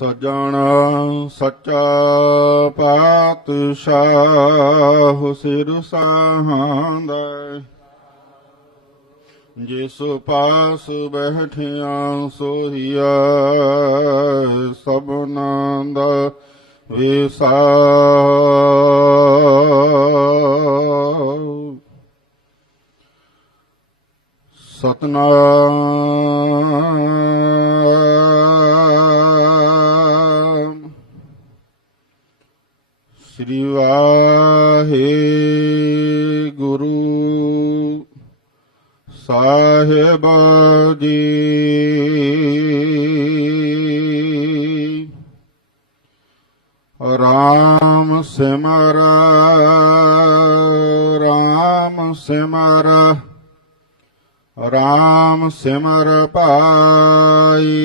ਸਜਣ ਸੱਚਾ ਪਾਤਸ਼ਾਹ ਸਿਰ ਸਾਹਾਂਦਾ ਜਿਸ ਪਾਸ ਬੈਠਿਆ ਸੋਹੀਆ ਸਭਨਾ ਦਾ ਵਿਸਾ ਸਤਨਾਮ ਵਾਹਿਗੁਰੂ ਸਾਹਿਬ ਜੀ। ਰਾਮ ਸਿਮਰ ਰਾਮ ਸਿਮਰ ਰਾਮ ਸਿਮਰ ਪਾਈ।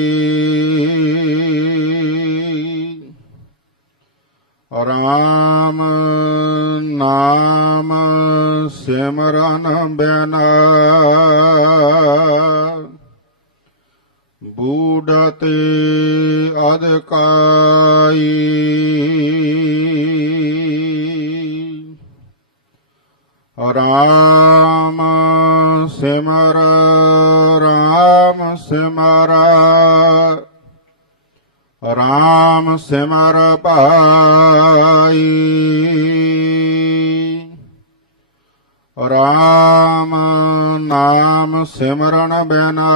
ਰਾਮ ਨਾਮ ਸਿਮਰਨ ਬਿਨਾ। ਬੂਢਤੇ ਅਦਕਾਈ ਰਾਮ ਸਿਮਰ ਰਾਮ ਸਿਮਰ। ਰਾਮ ਸਿਮਰ ਪਾਈ। ਰਾਮ ਨਾਮ ਸਿਮਰਨ ਬਿਨਾ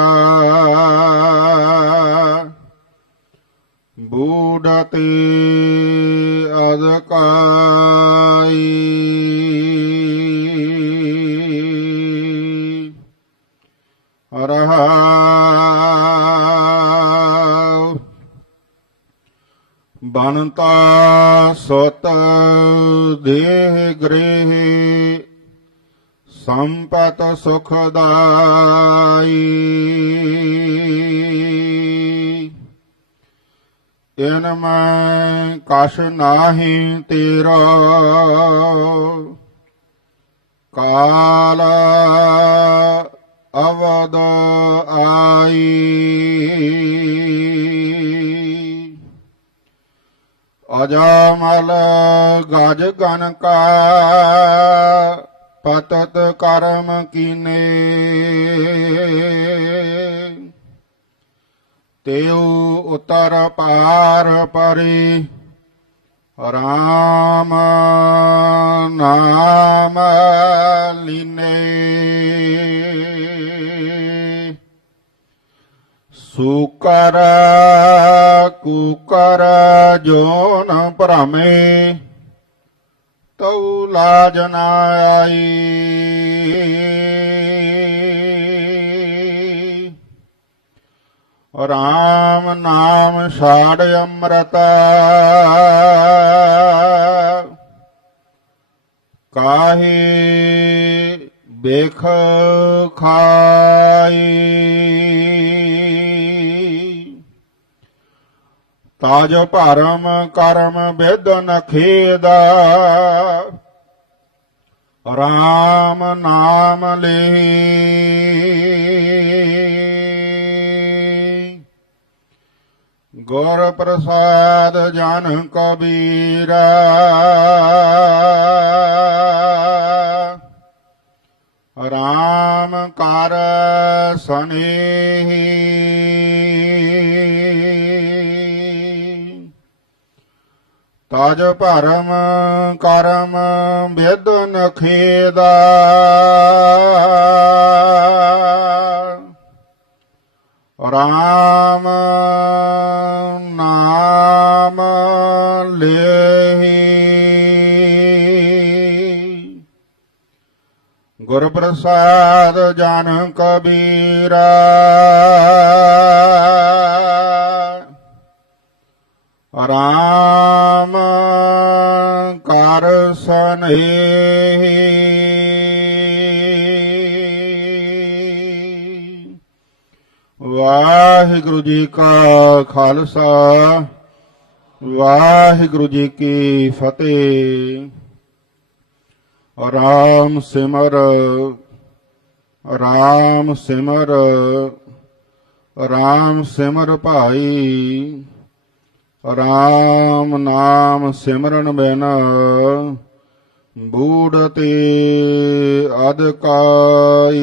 ਬੂਢਤੇ ਅਦਕਾਈ ਬਨਤਾ ਸਤ ਦੇਹ ਗ੍ਰਹਿ ਸੰਪਤ ਸੁਖਦਾਈ ਇਨ ਮੈਂ ਕਛ ਨਾਹੀ ਤੇਰਾ ਕਾਲ ਅਵਦ ਆਈ। ਅਜਾਮਲ ਗਜ ਗਨ ਕਾ ਪਤਤ ਕਰਮ ਕੀਨੇ। ਤੇਉ ਉਤਰ ਪਾਰ ਪਰੀ ਰਾਮ ਨਾਮ ਲੀਨ। ਸੁਕਰ, ਕੁਕਰ ਜੋਨ ਭ੍ਰਮੇ, ਤਉ ਲਾਜ ਨਾ ਆਈ। ਰਾਮ ਨਾਮ ਛਾੜ ਅੰਮ੍ਰਿਤ, ਕਾਹੇ ਬੇਖ ਖਾਈ। ਤਾਜ ਭਰਮ ਕਰਮ ਬੇਦਨ ਨਖੇਦਾ ਰਾਮ ਨਾਮ ਲੇ। ਗੁਰ ਪ੍ਰਸਾਦ ਜਨ ਕਬੀਰਾ। ਰਾਮ ਕਰ ਸਨੇਹੀ। ਅਜ ਭਰਮ ਕਰਮ ਵਿਦ ਨਖੇਦਾ ਰਾਮ ਨਾਮ ਲੇਹੀ। ਗੁਰ ਪ੍ਰਸਾਦ ਜਨ ਕਬੀਰਾ। ਰਾਮ ਕਰ ਸਨੇਹੀ ਵਾਹਿਗੁਰੂ ਜੀ ਕਾ ਖਾਲਸਾ, ਵਾਹਿਗੁਰੂ ਜੀ ਕੀ ਫਤਿਹ। ਰਾਮ ਸਿਮਰ ਰਾਮ ਸਿਮਰ ਰਾਮ ਸਿਮਰ ਭਾਈ। RAM ਨਾਮ ਸਿਮਰਨ ਬਿਨਾ ਬੂੜਤੇ ਅਦਕਾਈ